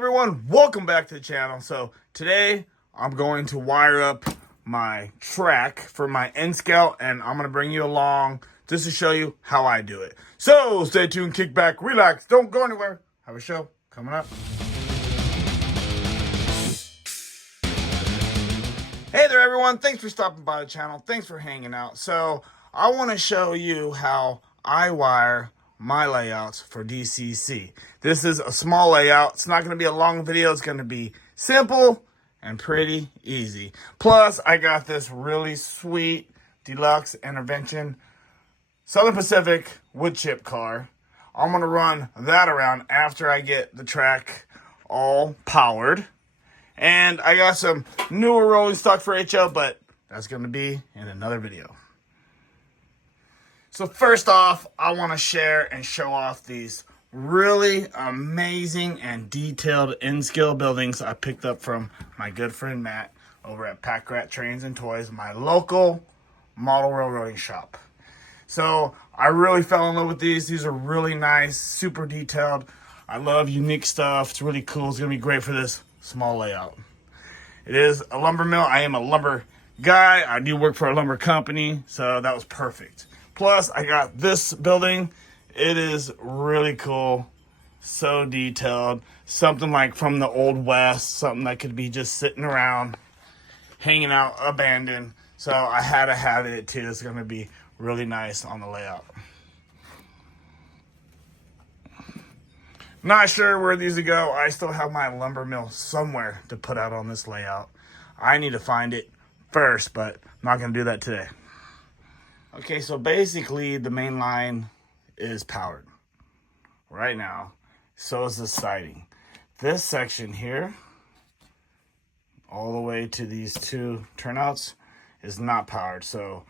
everyone, welcome back to the channel. So today I'm going to wire up my track for my Nscale, and I'm going to bring you along just to show you how I do it. So stay tuned, kick back, relax, don't go anywhere. Have a show coming up. Hey there everyone, thanks for stopping by the channel, thanks for hanging out. So I want to show you how I wire my layouts for DCC. This is a small layout. It's not going to be a long video. It's going to be simple and pretty easy. Plus, I got this really sweet deluxe intervention Southern Pacific wood chip car. I'm going to run that around after I get the track all powered. And I got some newer rolling stock for HO, but that's going to be in another video. So first off, I want to share and show off these really amazing and detailed Nscale buildings I picked up from my good friend Matt over at Pack Rat Trains and Toys, my local model railroading shop. So I really fell in love with these. These are really nice, super detailed. I love unique stuff. It's really cool. It's going to be great for this small layout. It is a lumber mill. I am a lumber guy. I do work for a lumber company, so that was perfect. Plus, I got this building. It is really cool, so detailed. Something like from the Old West, something that could be just sitting around, hanging out, abandoned. So I had to have it too. It's going to be really nice on the layout. Not sure where these will go. I still have my lumber mill somewhere to put out on this layout. I need to find it first, but I'm not going to do that today. Okay, so basically the main line is powered right now. So is the siding. This section here, all the way to these two turnouts, is not powered. So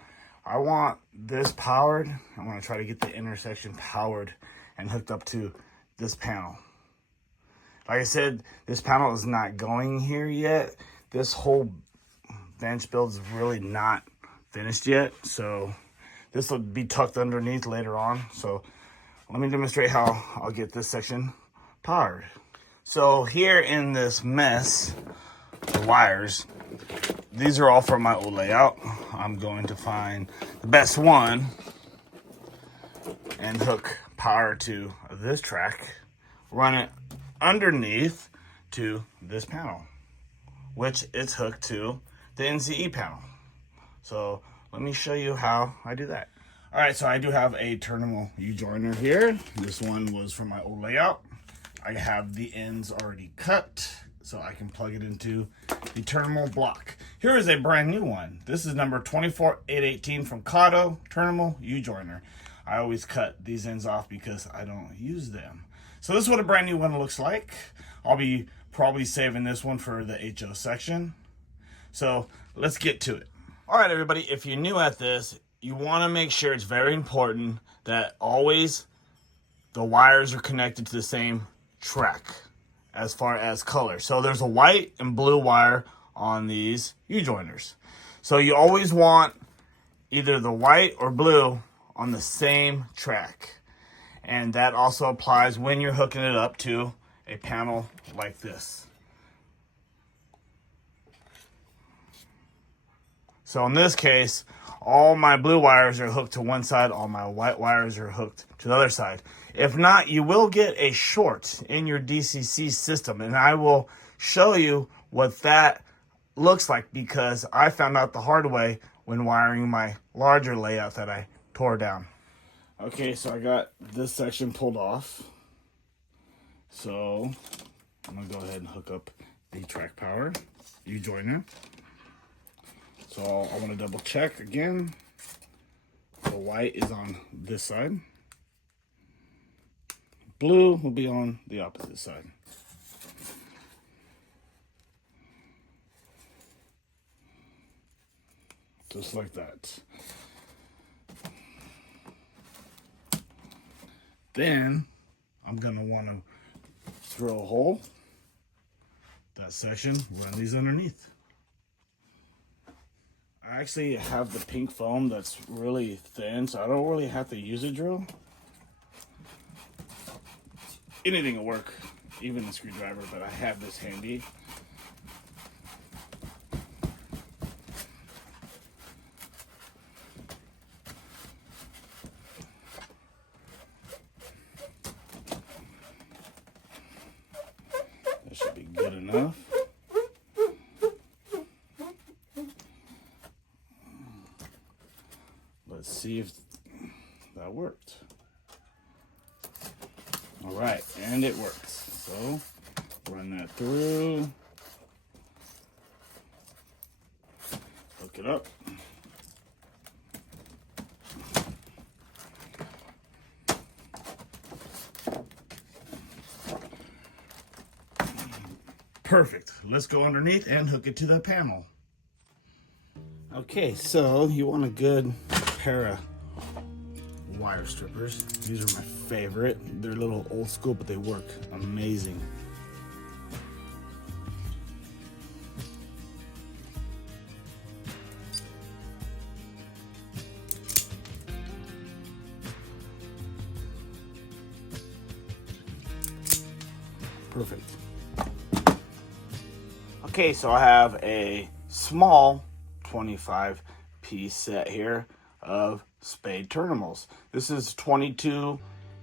I want this powered. I want to try to get the intersection powered and hooked up to this panel. Like I said, this panel is not going here yet. This whole bench build is really not finished yet. So this will be tucked underneath later on. So let me demonstrate how I'll get this section powered. So here in this mess, the wires, these are all from my old layout. I'm going to find the best one and hook power to this track, run it underneath to this panel, which is hooked to the NCE panel. So let me show you how I do that. All right, so I do have a terminal U-joiner here. This one was from my old layout. I have the ends already cut, so I can plug it into the terminal block. Here is a brand new one. This is number 24818 from Kato, terminal U-joiner. I always cut these ends off because I don't use them. So this is what a brand new one looks like. I'll be probably saving this one for the HO section. So let's get to it. All right, everybody, if you're new at this, you want to make sure, it's very important that always the wires are connected to the same track as far as color. So there's a white and blue wire on these U-joiners. So you always want either the white or blue on the same track. And that also applies when you're hooking it up to a panel like this. So in this case, all my blue wires are hooked to one side, all my white wires are hooked to the other side. If not, you will get a short in your DCC system, and I will show you what that looks like because I found out the hard way when wiring my larger layout that I tore down. Okay, so I got this section pulled off. So I'm gonna go ahead and hook up the track power U-joiner. So I want to double check again. The white is on this side. Blue will be on the opposite side. Just like that. Then I'm gonna want to drill a hole, that section, run these underneath. I actually have the pink foam that's really thin, so I don't really have to use a drill. Anything will work. even a screwdriver, but I have this handy. That should be good enough. Let's see if that worked. All right, and it works. So run that through. Hook it up. Perfect. Let's go underneath and hook it to the panel. Okay, so you want a good pair of wire strippers. These are my favorite. They're a little old school, but they work amazing. Perfect. Okay, so I have a small 25 piece set here of spade terminals. This is 22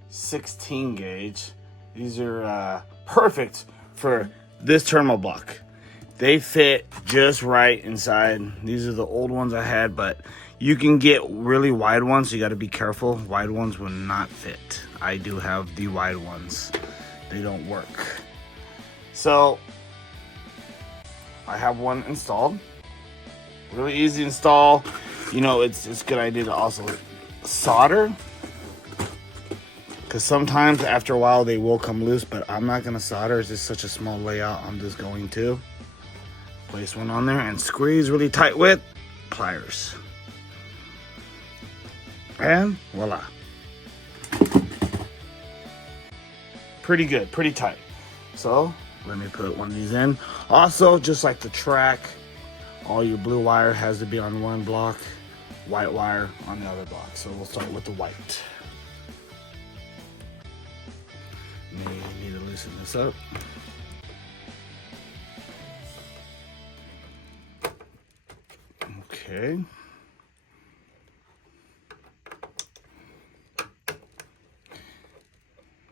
16 gauge. These are perfect for this terminal block. They fit just right inside. These are the old ones I had, but you can get really wide ones, so you got to be careful. Wide ones will not fit. I do have the wide ones. They don't work. So I have one installed. Really easy to install. You know, it's a good idea to also solder, because sometimes after a while they will come loose, but I'm not gonna solder. It's just such a small layout. I'm just going to place one on there and squeeze really tight with pliers. And voila. Pretty good, pretty tight. So let me put one of these in. Also, just like the track, all your blue wire has to be on one block, white wire on the other block. So we'll start with the white. Need to loosen this up. Okay.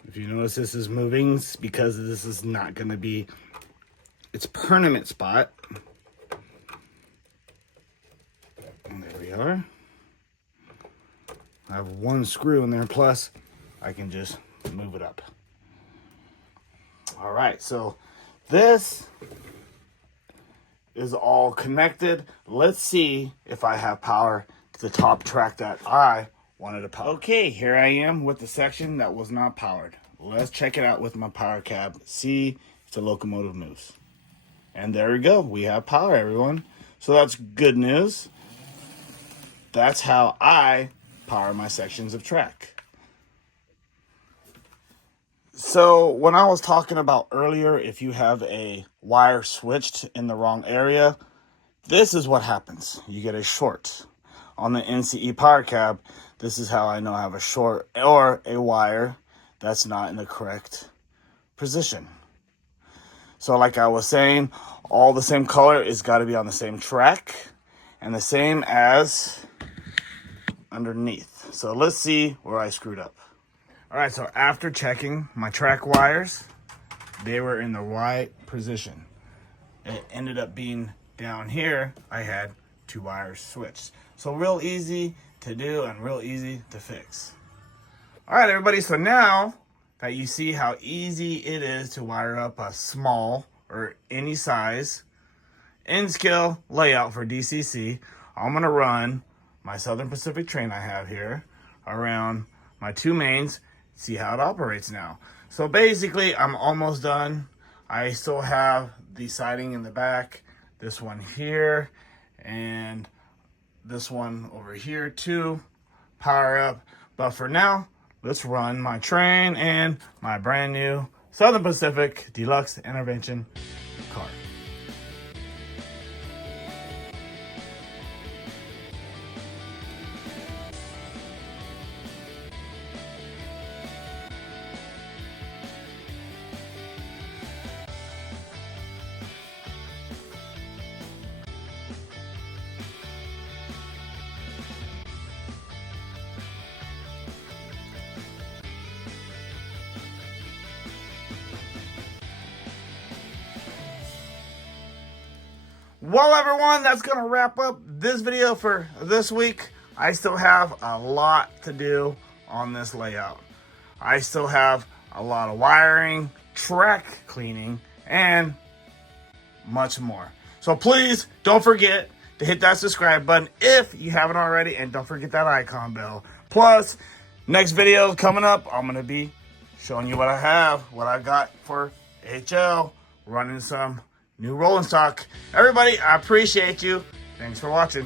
If you notice this is moving, it's because this is not going to be its permanent spot. And there we are. I have one screw in there, plus I can just move it up. All right, so this is all connected. Let's see if I have power to the top track that I wanted to power. Okay, here I am with the section that was not powered. Let's check it out with my power cab, see if the locomotive moves. And there we go, we have power, everyone. So that's good news. That's how I power my sections of track. So when I was talking about earlier, if you have a wire switched in the wrong area, this is what happens. You get a short. On the NCE power cab, this is how I know I have a short or a wire that's not in the correct position. So like I was saying, all the same color is got to be on the same track and the same as underneath. So let's see where I screwed up. All right, so after checking my track wires, they were in the right position. It ended up being down here. I had two wires switched. So real easy to do and real easy to fix. All right, everybody, so now that you see how easy it is to wire up a small or any size Nscale layout for DCC, I'm gonna run my Southern Pacific train I have here around my two mains, see how it operates now. So basically, I'm almost done. I still have the siding in the back, this one here, and this one over here to power up. But for now, let's run my train and my brand new Southern Pacific Deluxe Intervention car. Well, everyone, that's going to wrap up this video for this week. I still have a lot to do on this layout. I still have a lot of wiring, track cleaning, and much more. So please don't forget to hit that subscribe button if you haven't already, and don't forget that icon bell. Plus, next video coming up, I'm going to be showing you what I got for HL, running some new rolling stock. Everybody, I appreciate you. Thanks for watching.